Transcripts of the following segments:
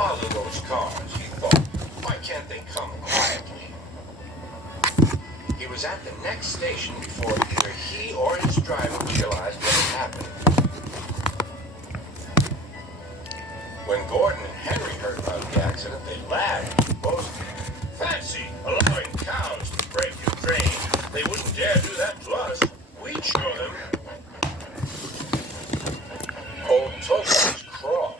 bother those cars, he thought. Why can't they come quietly? He was at the next station before either he or his driver realized what had happened. When Gordon and Henry heard about the accident, they laughed, boasting. Fancy allowing cows to break your train. They wouldn't dare do that to us. We'd show them. Old Toby was cross.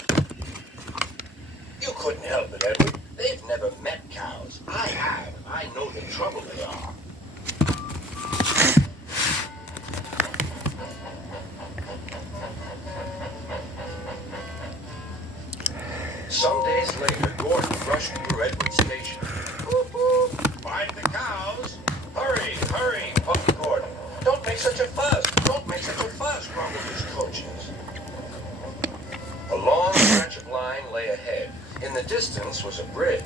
You couldn't help it, Edward. They've never met cows. I have. I know the trouble they are. Some days later, Gordon rushed through Edward's station. Whoop, whoop. Find the cows. Hurry, hurry, puffed Gordon. Don't make such a fuss. Don't make such a fuss, grumbled his coaches. A long stretch of line lay ahead. In the distance was a bridge.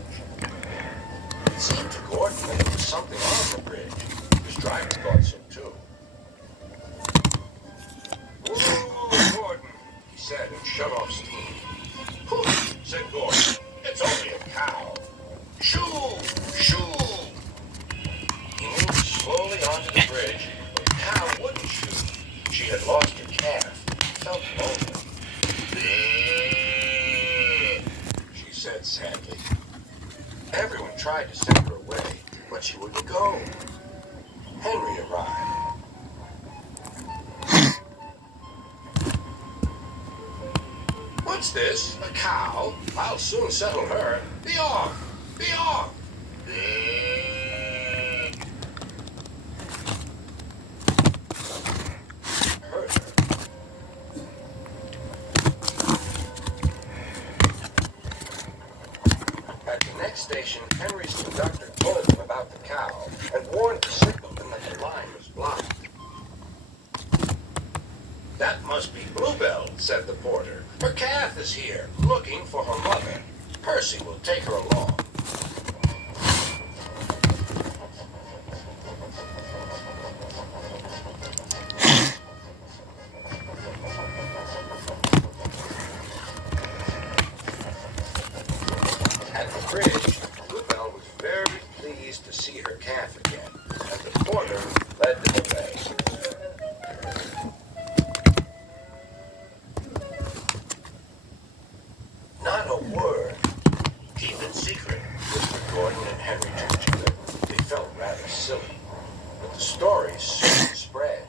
It seemed to Gordon that there was something on the bridge. His driver thought so too. Whoa, Gordon, he said and shut off steam. Poof, said Gordon. It's only a cow. Shoo! Shoo! He moved slowly onto the bridge, but the cow wouldn't shoot. She had lost her calf. Felt lonely. She said sadly. Everyone tried to send her away, but she wouldn't go. Henry arrived. What's this? A cow? I'll soon settle her. Be off! Be off! Heard her. At the next station, Henry's conductor told him about the cow and warned the signalman that the line was blocked. That must be Bluebell, said the porter. Her calf is here, looking for her mother. Percy will take her along. At the bridge, Bluebell was very pleased to see her calf again, and the porter led them away. Not a word. Keep it secret, whispered Gordon and Henry to each other. They felt rather silly, but the story soon spread.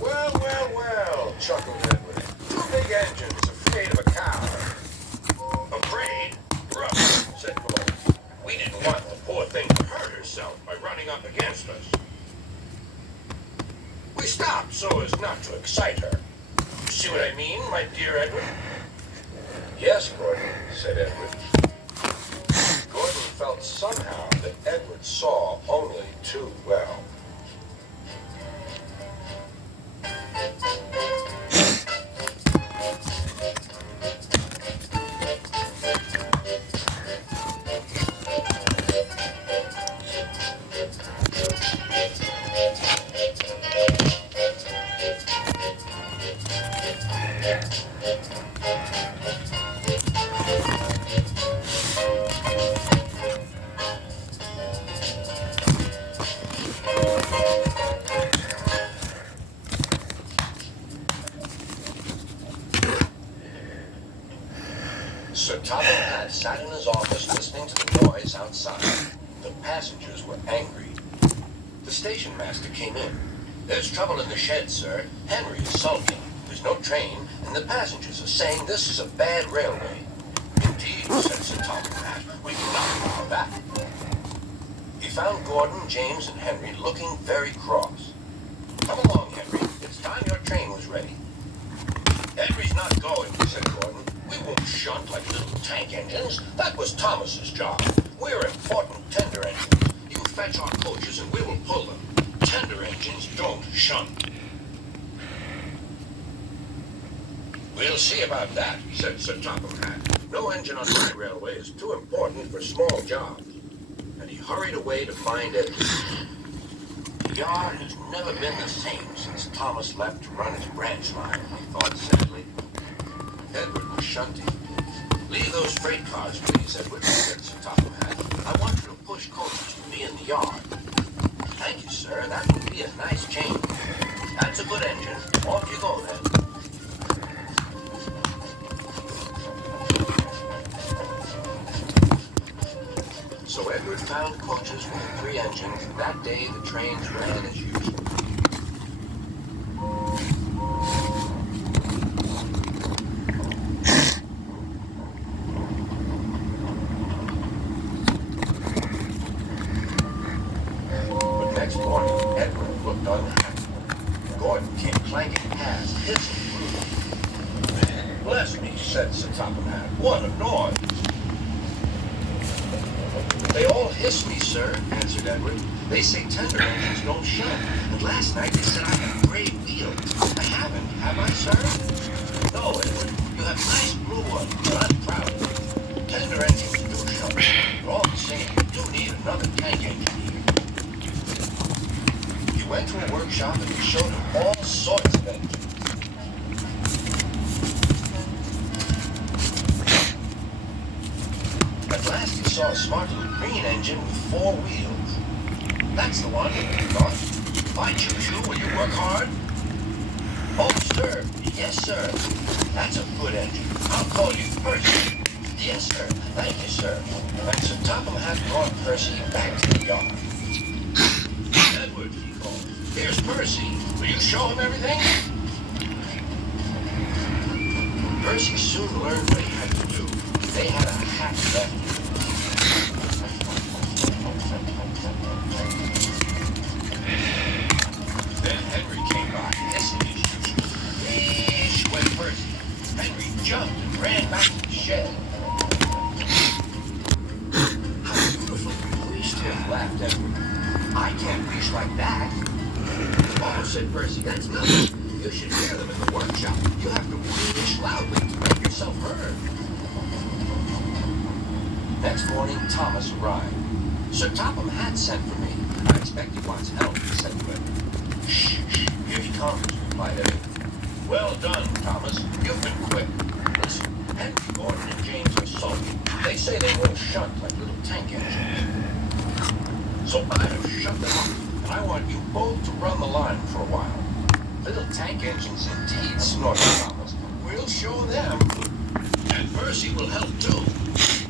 Well, well, well, chuckled Edward. Two big engines afraid of a cow. Afraid? Rubbish, said Gordon. We didn't want the poor thing to hurt herself by running up against us. We stopped so as not to excite her. You see what I mean, my dear Edward? Yes, Gordon, said Edward. Gordon felt somehow that Edward saw only too well. Sir Topham Hatt sat in his office listening to the noise outside. The passengers were angry. The station master came in. There's trouble in the shed, sir. Henry is sulking. There's no train, and the passengers are saying this is a bad railway. Indeed, said Sir Topham Hatt. We cannot allow that. He found Gordon, James, and Henry looking very cross. Come along, Henry. It's time your train was ready. Henry's not going, said Gordon. We won't shunt like little tank engines. That was Thomas's job. We're important tender engines. You fetch our coaches and we will pull them. Tender engines don't shunt. We'll see about that, said Sir Topham Hatt. No engine on my railway is too important for small jobs. And he hurried away to find Edward. yard has never been the same since Thomas left to run his branch line, he thought sadly. Edward was shunting. Leave those freight cars, please, Edward, said Sir Topham Hatt. I want you to push coaches to me in the yard. Thank you, sir. That would be a nice change. That's a good engine. Off you go, then. So Edward found coaches with 3 engines, and that day the trains ran as usual. But next morning, Edward looked unhappy. Gordon came clanking past, hissing rudely. Bless me, said Sir Topham Hatt. What a noise! They all hiss me, sir, answered Edward. They say tender engines don't shunt. And last night they said I have gray wheels. I haven't, have I, sir? No, Edward. You have nice blue ones, but I'm proud of you. Tender engines do shunt. But all the same, you do need another tank engine here. He went to a workshop and we showed him all sorts of engines. At last he saw a smart little green engine with 4 wheels. That's the one, he thought. If I choose you, will you work hard? Oh, sir. Yes, sir. That's a good engine. I'll call you Percy. Yes, sir. Thank you, sir. And Sir Topham Hatt brought Percy back to the yard. Edward, he called. Here's Percy. Will you show him everything? Percy soon learned what he had to do. They had a hack left. Then Henry came by, hissing his usual. Eesh, went Percy. Henry jumped and ran back to the shed. How beautifully you leashed him, laughed Edward. I can't leash like that. Oh, said Percy, that's nothing. You should hear them in the workshop. You have to leash loudly to make yourself heard. Next morning, Thomas arrived. Sir Topham Hatt sent for me. I expect he wants help, he said to him. Shh, here he comes, replied Edward. Well done, Thomas. You've been quick. Listen, Henry, Gordon, and James are sulky. They say they won't shunt like little tank engines. So I have shut them up, and I want you both to run the line for a while. Little tank engines indeed, snorted Thomas. We'll show them. And Percy will help too.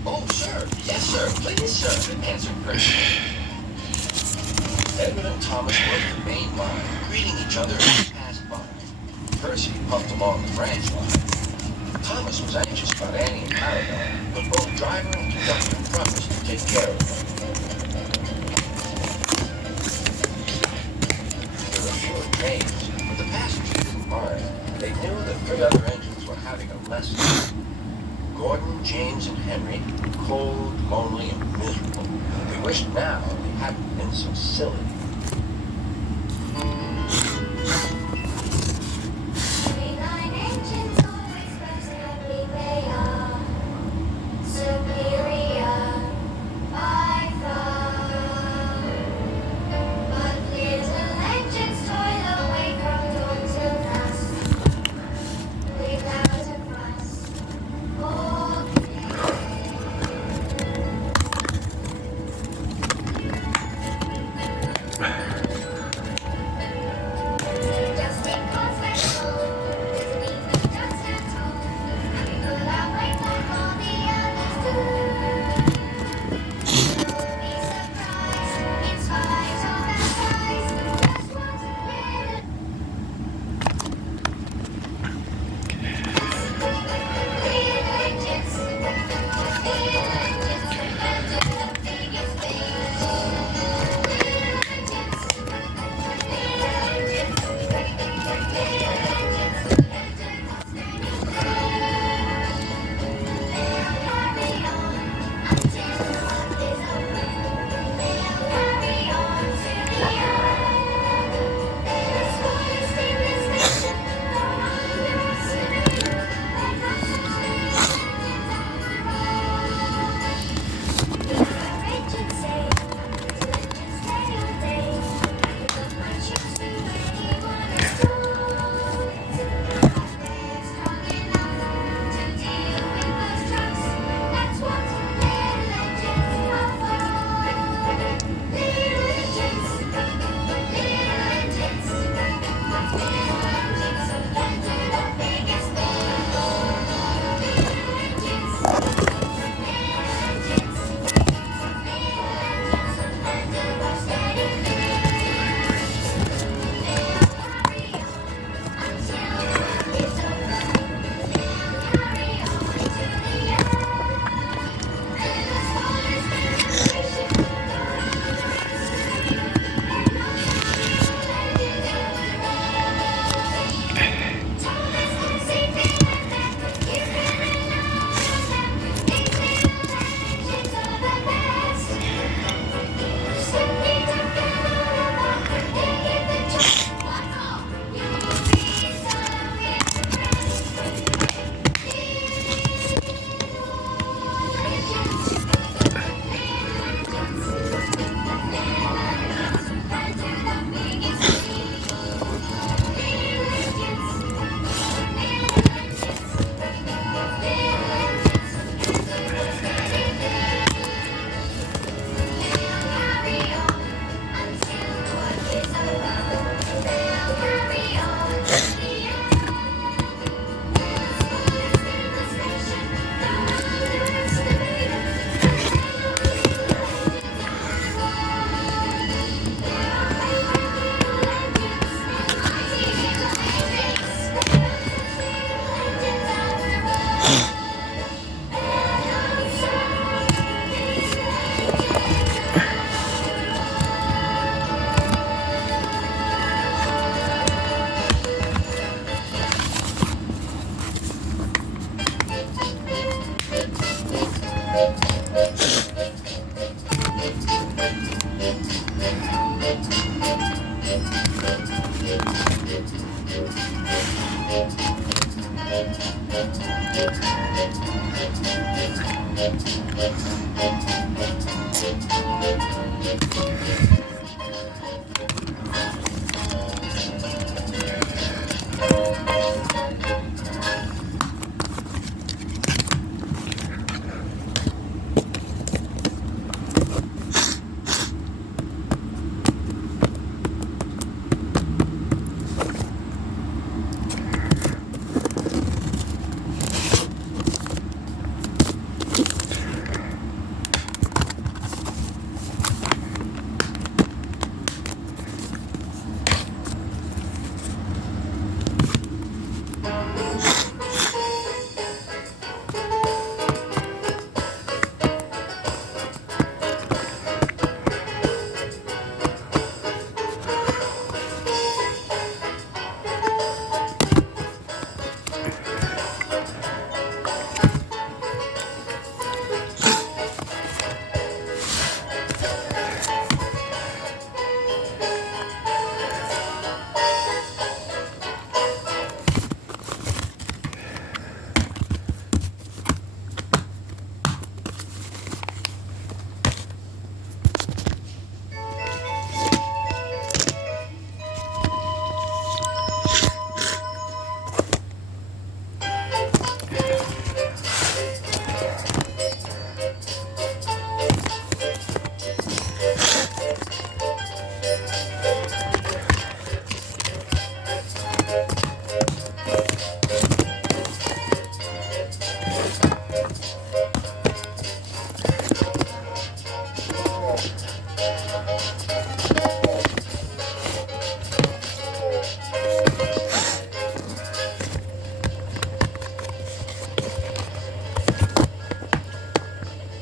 Oh, sir. Yes, sir. Please, sir, answered Percy. Edward and Thomas worked the main line, greeting each other as they passed by. Percy puffed along the branch line. Thomas was anxious about Annie and Paradise, but both driver and conductor promised to take care of them. There were fewer trains, but the passengers didn't mind. They knew that 3 other engines were having a lesson. Gordon, James, and Henry, cold, lonely, and miserable. They wished now they hadn't been so silly.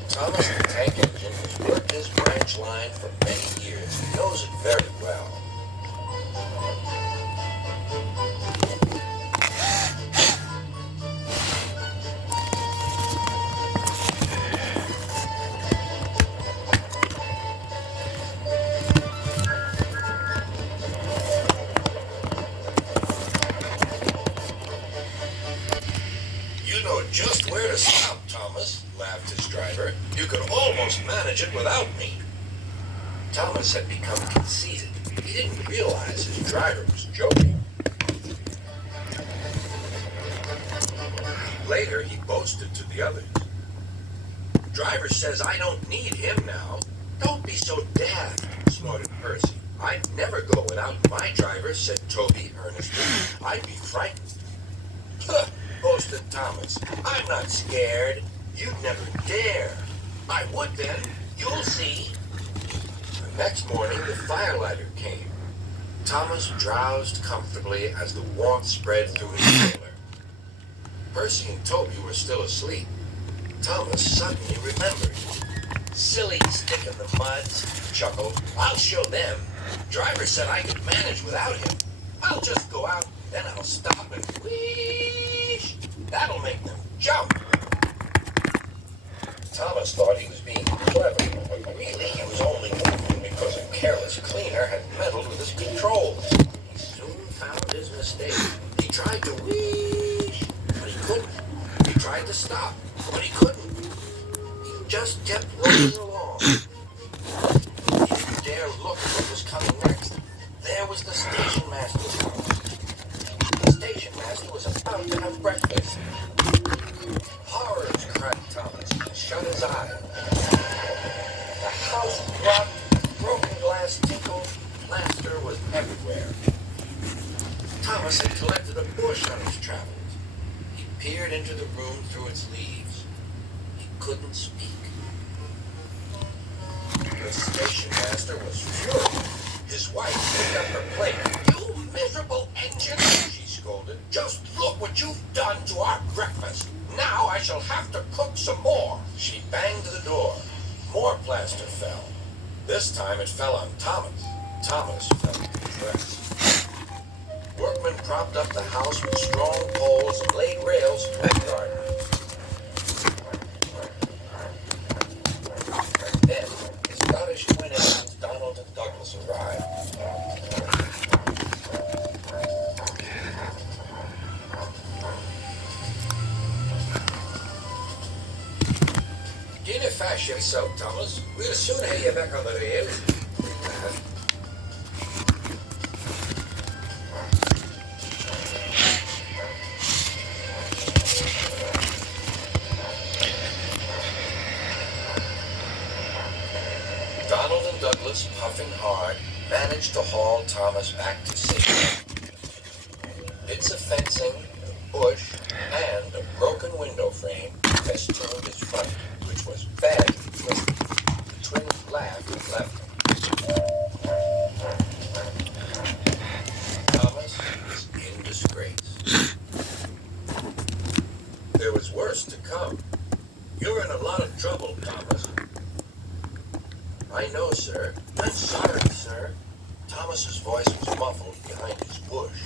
Thomas the Tank Engine has worked his branch line for many years. He knows it very well. You know just where to stop, Thomas, laughed his driver. You could almost manage it without me. Thomas had become conceited. He didn't realize his driver was joking. Later, he boasted to the others. Driver says I don't need him now. Don't be so daft, snorted Percy. I'd never go without my driver, said Toby earnestly. I'd be frightened. Huh, boasted Thomas. I'm not scared. You'd never dare. I would then. You'll see. The next morning, the firelighter came. Thomas drowsed comfortably as the warmth spread through his trailer. Percy and Toby were still asleep. Thomas suddenly remembered. Silly stick in the mud, he chuckled. I'll show them. Driver said I could manage without him. I'll just go out, then I'll stop and whoosh. That'll make them jump. Thomas thought he was being clever, but really he was only moving because a careless cleaner had meddled with his controls. He soon found his mistake. He tried to whoosh, but he couldn't. He tried to stop, but he couldn't. He just kept rolling along. He didn't dare look at what was coming next. There was the station master's house. The station master was about to have breakfast. Horrors, cried Thomas, and shut his eyes. The house rocked, broken glass tinkled, plaster was everywhere. Thomas had collected a bush on his travels. He peered into the room through its leaves. He couldn't speak. The station master was furious. His wife picked up her plate. You miserable engine, she scolded. Just look what you've done to our breakfast. Now I shall have to cook some more. She banged the door. More plaster fell. This time it fell on Thomas. Thomas felt depressed. Workmen propped up the house with strong poles and laid rails toward the garden. And then the Scottish twin engines Donald and Douglas arrived. fast yourself, Thomas. We'll soon have you back on the rails. Donald and Douglas, puffing hard, managed to haul Thomas back to safety. Bits of fencing, a bush, and a broken window frame festooned his front, which was badly twisted. The twins laughed and left him. Thomas was in disgrace. There was worse to come. You're in a lot of trouble, Thomas. I know, sir. I'm sorry, sir. Thomas's voice was muffled behind his bush.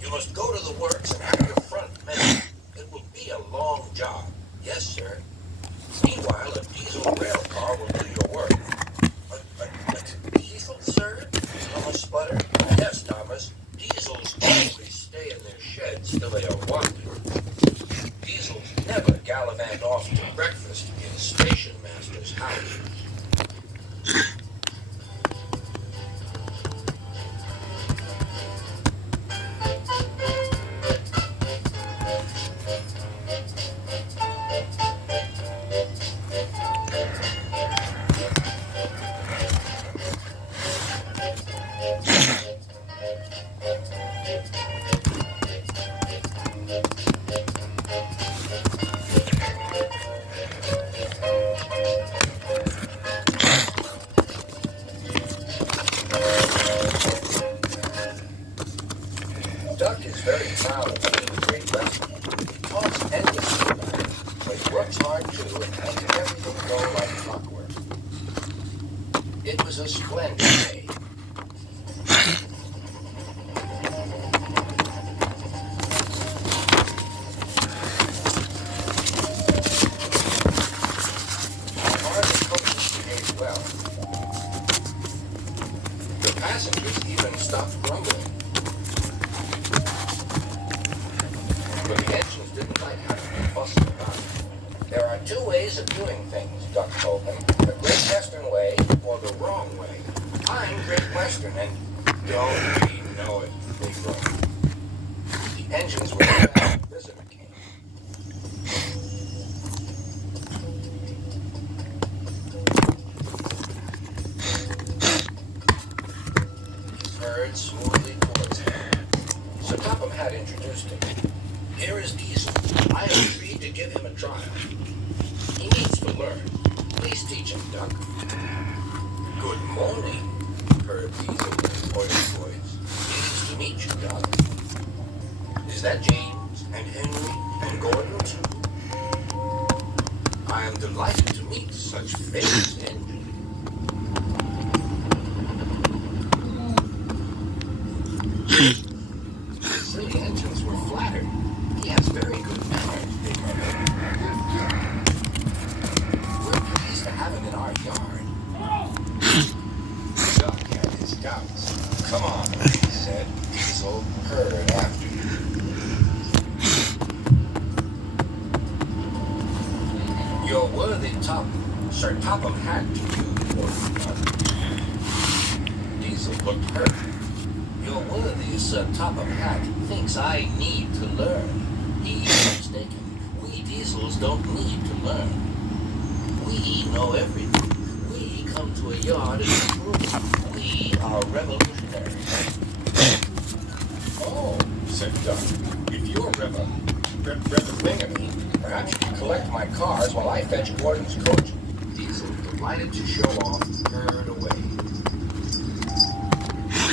You must go to the works and have your front mended. It will be a long job. Yes, sir. Meanwhile, a diesel rail car will do your work. A diesel, sir? Thomas sputtered. Yes, Thomas. Diesels always stay in their sheds till they are wanted. Diesels never gallivant off to breakfast in station masters' houses. Duck is very proud of being a great wrestler. He talks endlessly about it, but he works hard too and makes everything go like clockwork. It was a splendid day. Hard and coaches behaved well. The passengers even stopped grumbling. But the engines didn't like having to fuss about it. There are two ways of doing things, Duck told them. The Great Western way or the wrong way. I'm Great Western and don't we know it, they groaned. The engines were loud when the visitor came. He purred smoothly towards him. So Topham had introduced him. Here is Diesel. I have agreed to give him a trial. He needs to learn. Please teach him, Duck. Good morning, purred Diesel in his oily voice. Pleased to meet you, Duck. Is that James and Henry and Gordon too? I am delighted to meet such famous engines. The silly engines were flattered. He has very good manners, they murmured. We're pleased to have him in our yard. Duck had his doubts. Come on, he said. Diesel purred after you. Your worthy Sir Topham had to do for Diesel looked hurt. Your worthy Sir Topham Hatt thinks I need to learn. He is mistaken. We Diesels don't need to learn. We know everything. We come to a yard and improve. We are revolutionaries. Oh, said Duck. If you're Rebel perhaps you can collect my cars while I fetch Gordon's coach. Diesel, delighted to show off, purred away.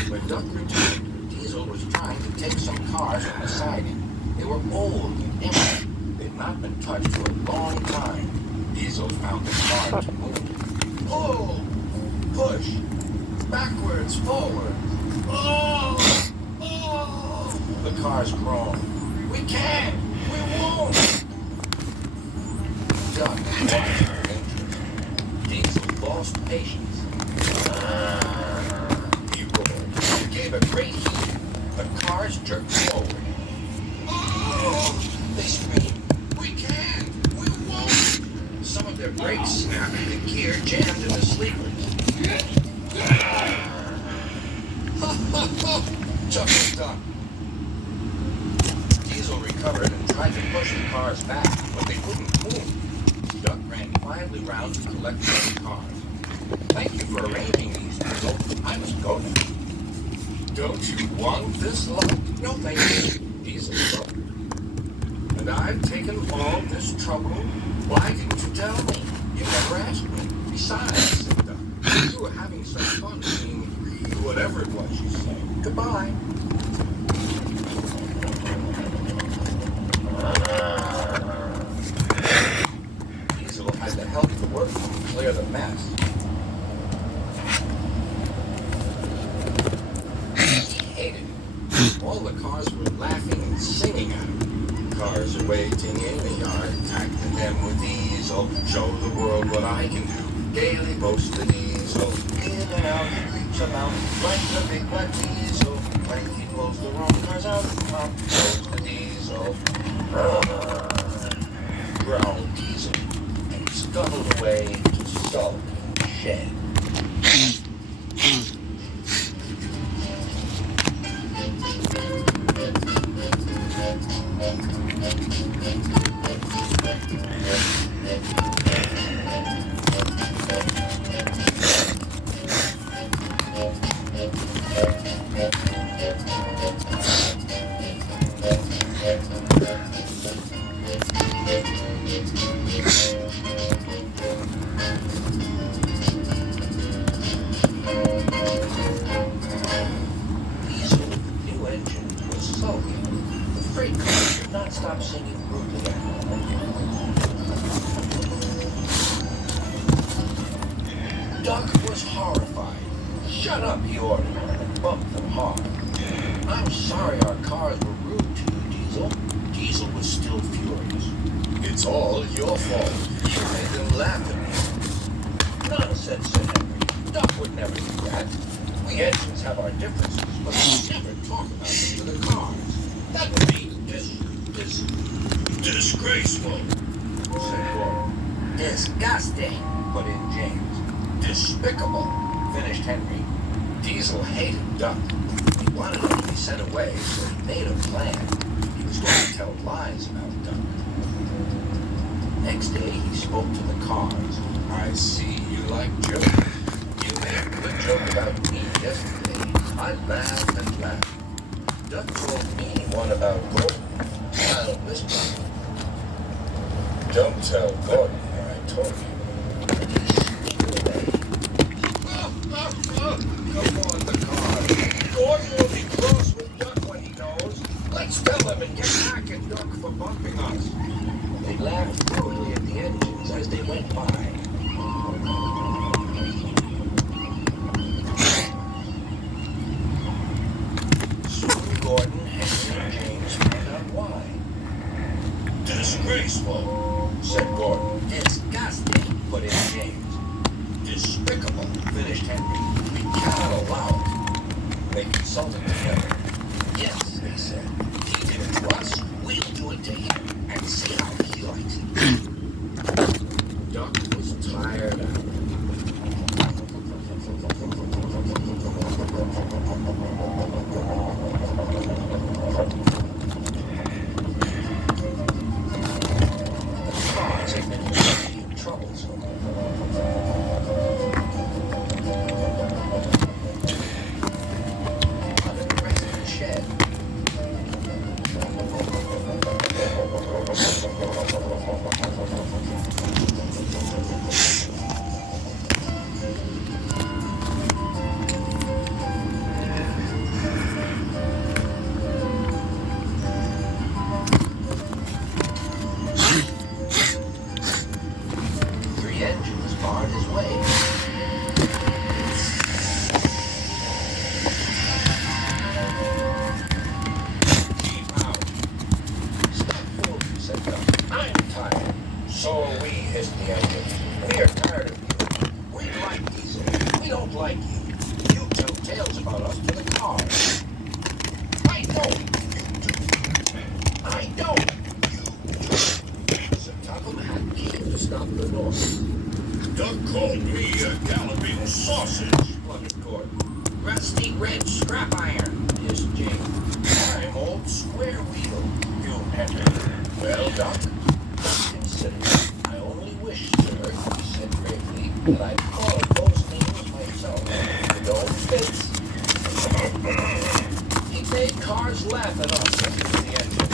When Duck returned, Diesel was trying to take some cars from the siding. They were old and empty. They'd not been touched for a long time. Diesel found it hard to move. Pull! Push! Backwards, forward! Oh! Oh! The cars groaned. We can't! We won't! Duck watched her interest. Diesel lost patience. He roared. Gave a great heave. The cars jerked forward. Oh! They screamed. We can't! We won't! Some of their their brakes snapped, the gear jammed in the sleepers. Chuck Duck. Diesel recovered and tried to push the cars back, but they wouldn't move. Duck ran quietly round to collect the cars. Thank you for arranging these, Diesel. I must go now. Don't you want this luck? No, thank you. Diesel spoke. And I've taken all this trouble. Why didn't you tell me? You never asked me. Besides, said Duck, you were having some fun being whatever it was you said. Goodbye. Diesel had to help the workmen clear the mess. He hated it. All the cars were laughing and singing at him. Cars are waiting in the yard, tackling them with Diesel. Show the world what I can do. Daily boast the Diesel. In and out, he creeps about like the big black Diesel. When he pulls the wrong cars out of the top, goes the Diesel. Growled Diesel and scuttled away to sulk in the shed. Stop singing rudely at him. Duck was horrified. Shut up, he ordered, and bumped them hard. I'm sorry our cars were rude to you, Diesel. Diesel was still furious. It's all your fault. You made them laugh at me. Nonsense, said Henry. Duck would never do that. We engines have our differences, but we never talk about them to the cars. That would be disgraceful, said Gordon. Disgusting, put in James. Despicable, finished Henry. Diesel hated Duck. He wanted him to be sent away, so he made a plan. He was going to tell lies about Duck. Next day, he spoke to the cars. I see you like jokes. You made a good joke about me yesterday. I laughed and laughed. Duck told me one about Gordon. I'll whisper. Don't tell Gordon where I told you. And he sneaked away. Come on, the car. Gordon will be cross with Duck when he knows. Let's tell him and get back at Duck for bumping us. They laughed cruelly at the engines as they went by. Soon Gordon, Henry, and James found out why. Disgraceful, said Gordon. Disgusting, put in James. Despicable, finished Henry. We cannot allow it. They consulted together. Yes, they said. He did it to us. We'll do it to him and see how he likes it. Duck was tired out. So are we, hissed the engine. We are tired of you. We like Diesel. We don't like you. You tell tales about us to the cars. I don't. You do. I don't. You do. So Topham had key to stop the noise. Sausage, spluttered Gordon. Rusty red scrap iron, hissed Jake. I'm old square wheel, fumed Henry. Well, Doc, consider it. I only wish, sir, he said gravely, that I'd called those things myself. The dome fits. He made cars laugh at us into the engine.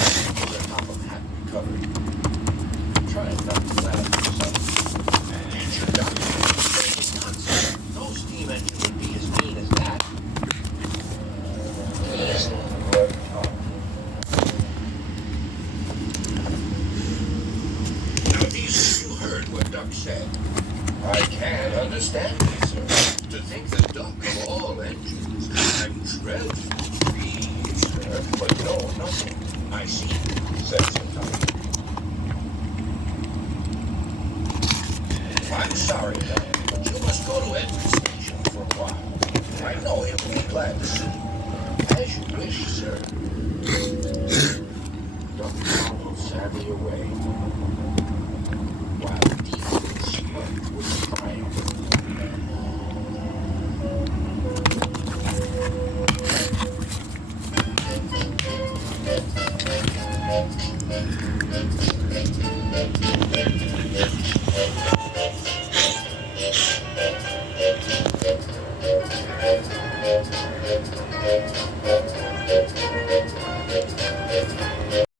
The top of hat recovered. Trying not to laugh at yourself. Did you, Doc? It's nonsense. No steam engine would be as mean as that. Now, these you heard what Duck said. I can't understand it, sir. To think that Duck of all engines, I'm dreadfully pleased, sir. But no, nothing. I see, said Santana. I'm sorry, Dan, but you must go to Edwards Station for a while. I know he'll be glad to see you. As you wish, sir. Duck followed sadly away, while deep smoke was triumph.